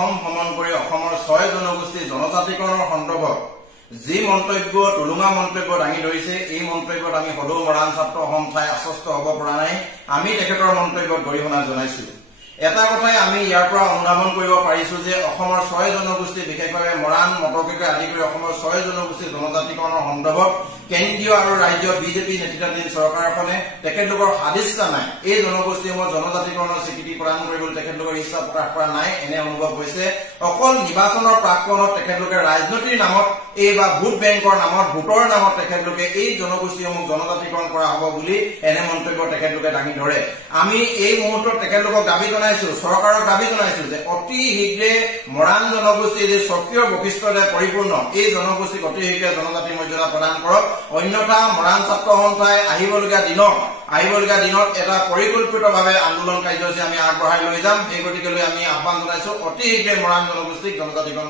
অসম ভ্ৰমণ কৰি অসমৰ 6 জনগোষ্ঠী জনজাতিকৰণৰ সন্দৰ্ভত যি মন্তব্য তুলুঙা মন্তব্য দাঙি ধৰিছে এই মন্তব্যত আমি হলেও মৰাণ ছাত্ৰ সন্থাই আশ্বস্ত হ'ব পৰা নাই। আমি তেখেতৰ মন্তব্যত গৰিহণা জনাইছো। এটা কথাই আমি ইয়াৰ পৰা অনুধাৱন কৰিব পাৰিছো যে অসমৰ 6 জনগোষ্ঠী বিশেষভাৱে মৰাণ মটককে আদি কৰি অসমৰ 6 জনগোষ্ঠী জনজাতিকৰণৰ সন্দৰ্ভত কেন্দ্ৰীয় আৰু ৰাজ্য বিজেপি নেতৃত্বাধীন চৰকাৰখনে তেখেতলোকৰ সাদিচ্ছা নাই। এই জনগোষ্ঠীসমূহ জনজাতিকৰণৰ স্বীকৃতি প্ৰদান কৰিবলৈ তেখেতলোকৰ ইচ্ছা প্ৰকাশ কৰা নাই এনে অনুভৱ হৈছে। অকল নিৰ্বাচনৰ প্ৰাক্কণত তেখেতলোকে ৰাজনীতিৰ নামত এই বা ভোট বেংকৰ নামত ভোটৰ নামত তেখেতলোকে এই জনগোষ্ঠীসমূহ জনজাতিকৰণ কৰা হ'ব বুলি এনে মন্তব্য তেখেতলোকে দাঙি ধৰে। আমি এই মুহূৰ্তত তেখেতলোকক দাবী জনাইছো, চৰকাৰক দাবী জনাইছো যে অতি শীঘ্ৰে মৰাণ জনগোষ্ঠীৰ যি স্বকীয় বৈশিষ্ট্যৰে পৰিপূৰ্ণ এই জনগোষ্ঠীক অতি শীঘ্ৰে জনজাতি মৰ্যাদা প্ৰদান কৰক। অন্যথা মৰাণ ছাত্ৰ সন্থাই আহিবলগীয়া দিনত এটা পৰিকল্পিতভাৱে আন্দোলন কাৰ্যসূচী আমি আগবঢ়াই লৈ যাম। এই গতিকে আমি আহ্বান জনাইছো অতি শীঘ্ৰে মৰাণ জনগোষ্ঠীক জনজাতিকৰণ